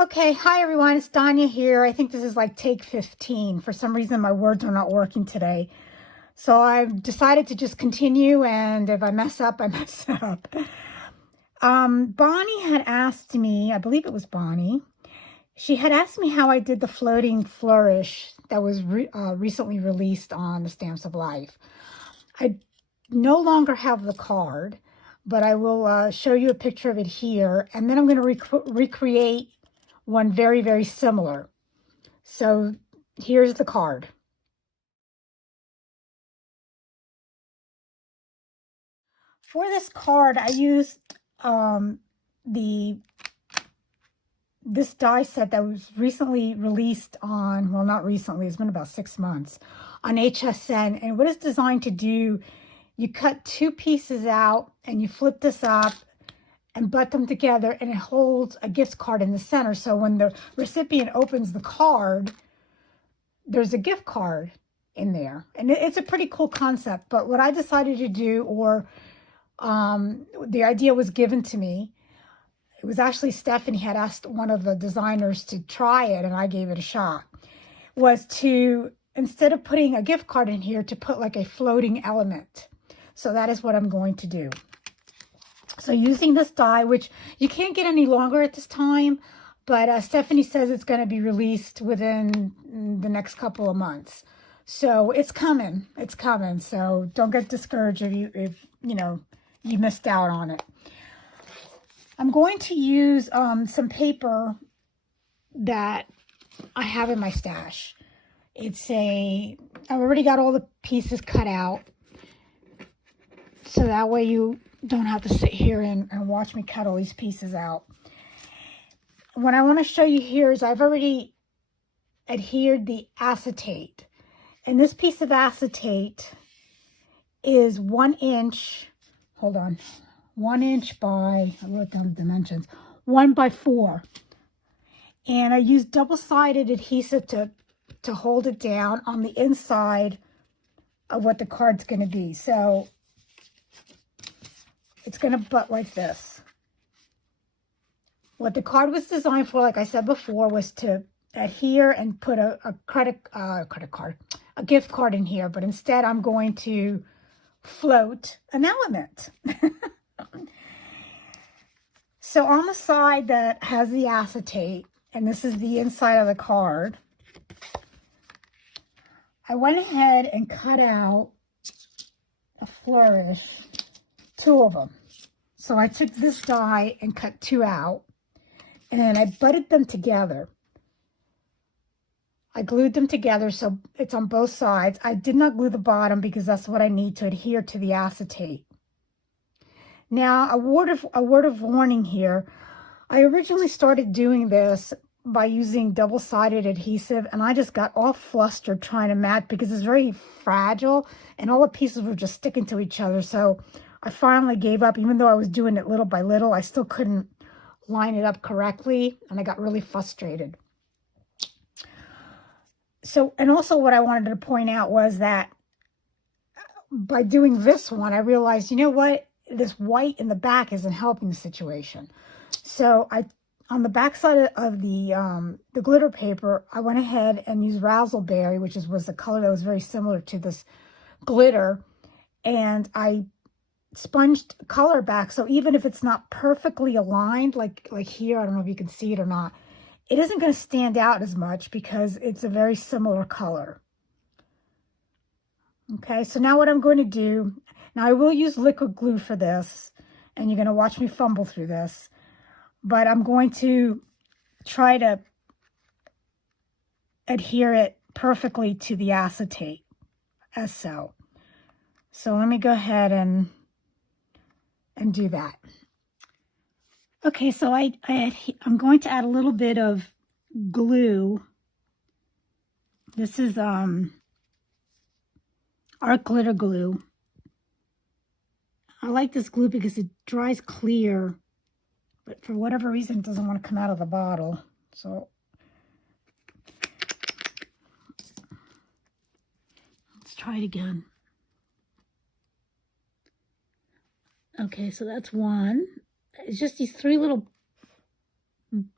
Okay, hi everyone, it's Danya here. I think this is like take 15. For some reason, my words are not working today. So I've decided to just continue, and if I mess up, I mess up. Bonnie had asked me, I believe it was Bonnie, she had asked me how I did the floating flourish that was recently released on the Stamps of Life. I no longer have the card, but I will show you a picture of it here, and then I'm going to recreate one very, very similar. So here's the card. For this card, I used this die set that was recently released on, well, not recently, it's been about 6 months, on HSN. And what it's designed to do, you cut two pieces out and you flip this up and butt them together, and it holds a gift card in the center. So when the recipient opens the card, there's a gift card in there. And it's a pretty cool concept. But what I decided to do, or the idea was given to me, it was actually Stephanie had asked one of the designers to try it, and I gave it a shot, was to, instead of putting a gift card in here, to put like a floating element. So that is what I'm going to do. So using this die, which you can't get any longer at this time, but Stephanie says it's going to be released within the next couple of months. So it's coming. It's coming. So don't get discouraged if you missed out on it. I'm going to use some paper that I have in my stash. I've already got all the pieces cut out. So that way you don't have to sit here and watch me cut all these pieces out. What I want to show you here is I've already adhered the acetate. And this piece of acetate is 1 inch, hold on, 1 inch by, I wrote down the dimensions, 1 by 4. And I used double-sided adhesive to hold it down on the inside of what the card's going to be. So it's going to butt like this. What the card was designed for, like I said before, was to adhere and put a gift card in here. But instead, I'm going to float an element. So on the side that has the acetate, and this is the inside of the card, I went ahead and cut out a flourish, 2 of them. So I took this die and cut 2 out, and I butted them together. I glued them together so it's on both sides. I did not glue the bottom because that's what I need to adhere to the acetate. Now, a word of warning here. I originally started doing this by using double-sided adhesive, and I just got all flustered trying to match because it's very fragile, and all the pieces were just sticking to each other. So I finally gave up. Even though I was doing it little by little, I still couldn't line it up correctly, and I got really frustrated. So, and also what I wanted to point out was that by doing this one, I realized, you know what? This white in the back isn't helping the situation. So on the back side of the glitter paper, I went ahead and used razzleberry, which was a color that was very similar to this glitter, and I sponged color back. So even if it's not perfectly aligned, like here, I don't know if you can see it or not, it isn't going to stand out as much because it's a very similar color. Okay, so now what I'm going to do, now I will use liquid glue for this, and you're going to watch me fumble through this, but I'm going to try to adhere it perfectly to the acetate, as so. So let me go ahead and do that. Okay, so I'm going to add a little bit of glue. This is art glitter glue. I like this glue because it dries clear, but for whatever reason, it doesn't want to come out of the bottle. So let's try it again. Okay, so that's one. It's just these 3 little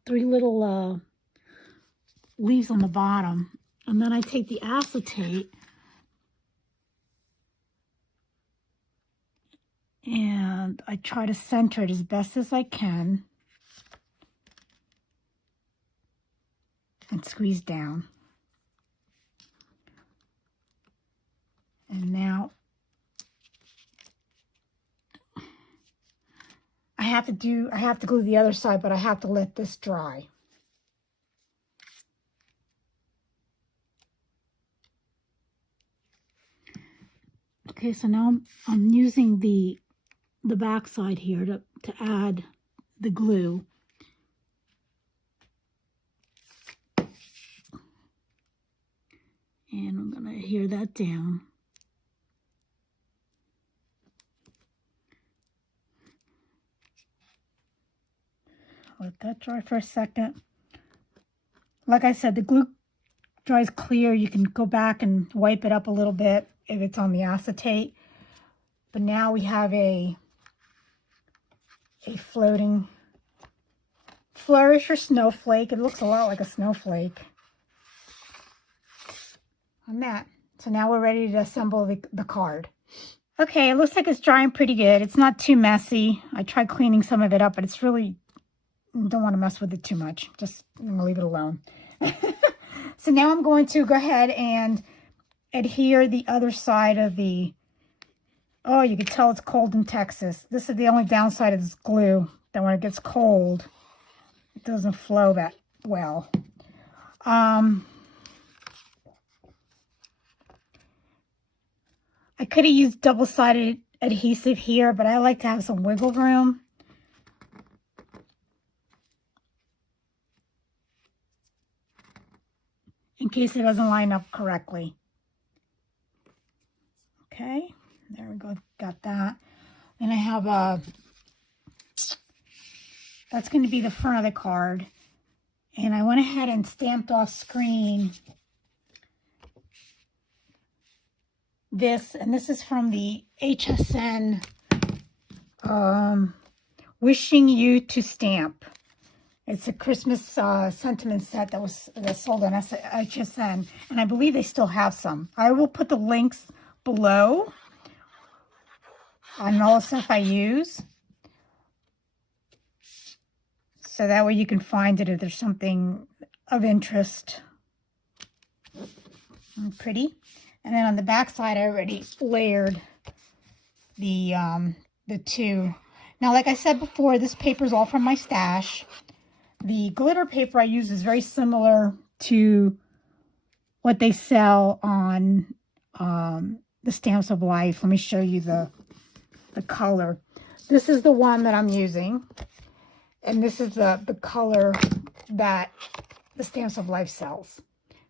three little leaves on the bottom. And then I take the acetate and I try to center it as best as I can and squeeze down. And now I have to glue the other side, but I have to let this dry. Okay, so now I'm using the back side here to add the glue. And I'm going to adhere that down. Let that dry for a second. Like I said, the glue dries clear. You can go back and wipe it up a little bit if it's on the acetate. But now we have a floating flourish or snowflake. It looks a lot like a snowflake on that. So now we're ready to assemble the card. Okay, it looks like it's drying pretty good. It's not too messy. I tried cleaning some of it up, but it's really, don't want to mess with it too much. Just I'm going to leave it alone. So now I'm going to go ahead and adhere the other side of the, oh, you can tell it's cold in Texas. This is the only downside of this glue, that when it gets cold, it doesn't flow that well. I could have used double-sided adhesive here, but I like to have some wiggle room. In case it doesn't line up correctly. Okay, there we go, got that. Then I have that's going to be the front of the card. And I went ahead and stamped off screen this, and this is from the HSN Wishing You to Stamp. It's a Christmas sentiment set that sold on HSN, and I believe they still have some. I will put the links below on all the stuff I use, so that way you can find it if there's something of interest. Pretty. And then on the back side, I already layered the two. Now, like I said before, this paper is all from my stash. The glitter paper I use is very similar to what they sell on the Stamps of Life. Let me show you the color. This is the one that I'm using. And this is the color that the Stamps of Life sells.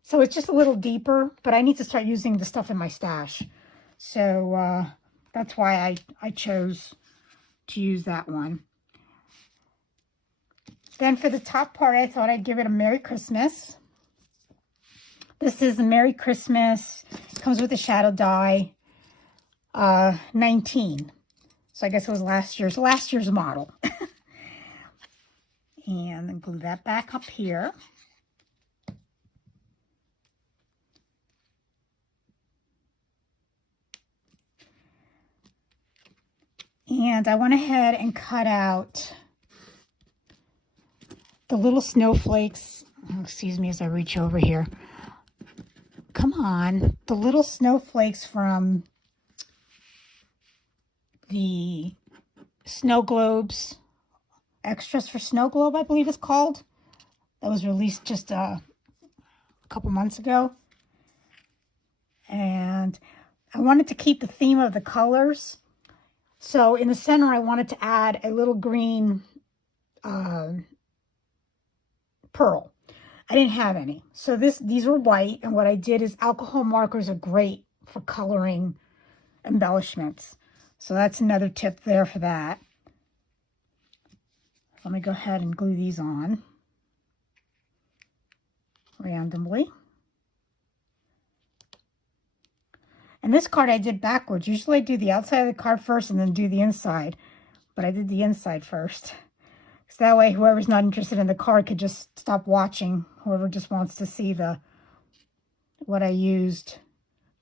So it's just a little deeper, but I need to start using the stuff in my stash. So that's why I chose to use that one. Then for the top part, I thought I'd give it a Merry Christmas. This is a Merry Christmas. Comes with a shadow die, 19. So I guess it was last year's model. And then glue that back up here. And I went ahead and cut out the little snowflakes. Oh, excuse me as I reach over here. Come on. The little snowflakes from the Snow Globes. Extras for Snow Globe, I believe it's called. That was released just a couple months ago. And I wanted to keep the theme of the colors. So in the center, I wanted to add a little green pearl. I didn't have any. So these were white. And what I did is alcohol markers are great for coloring embellishments. So that's another tip there for that. Let me go ahead and glue these on randomly. And this card I did backwards. Usually I do the outside of the card first and then do the inside. But I did the inside first. So that way, whoever's not interested in the card could just stop watching. Whoever just wants to see what I used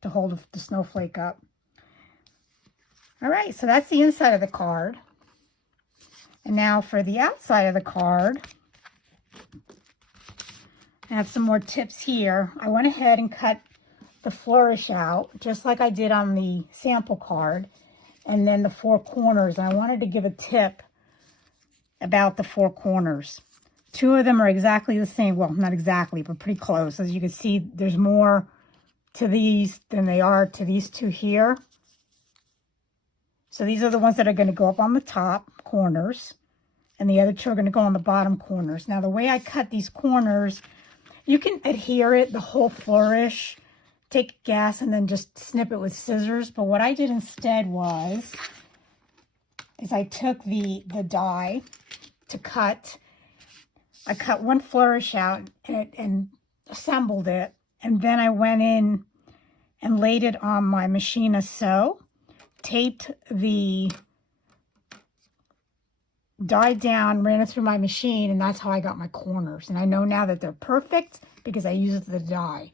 to hold the snowflake up. All right, so that's the inside of the card. And now for the outside of the card, I have some more tips here. I went ahead and cut the flourish out, just like I did on the sample card, and then the four corners. And I wanted to give a tip about the four corners. Two of them are exactly the same. Well, not exactly, but pretty close. As you can see, there's more to these than they are to these two here. So these are the ones that are going to go up on the top corners, and the other two are going to go on the bottom corners. Now, the way I cut these corners, you can adhere it, the whole flourish, take gas and then just snip it with scissors. But what I did instead is I took the die to cut. I cut one flourish out and assembled it. And then I went in and laid it on my machine as so, taped the die down, ran it through my machine, and that's how I got my corners. And I know now that they're perfect because I used the die.